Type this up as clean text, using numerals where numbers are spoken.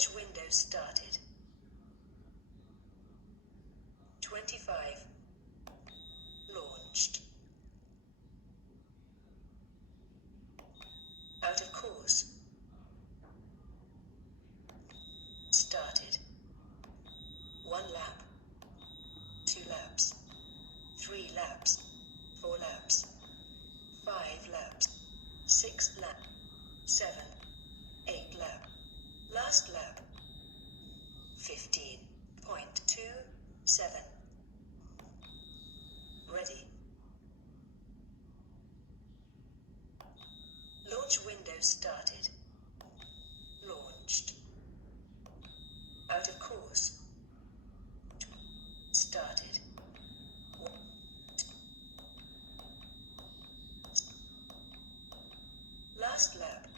Launch window started. 25. Launched. Out of course. Started. 1 lap. 2 laps. 3 laps. 4 laps. 5 laps. 6 lap. 7. 8 lap. Last lap. 15.27. Ready. Launch window started. Launched. Out of course. Started. Last lap.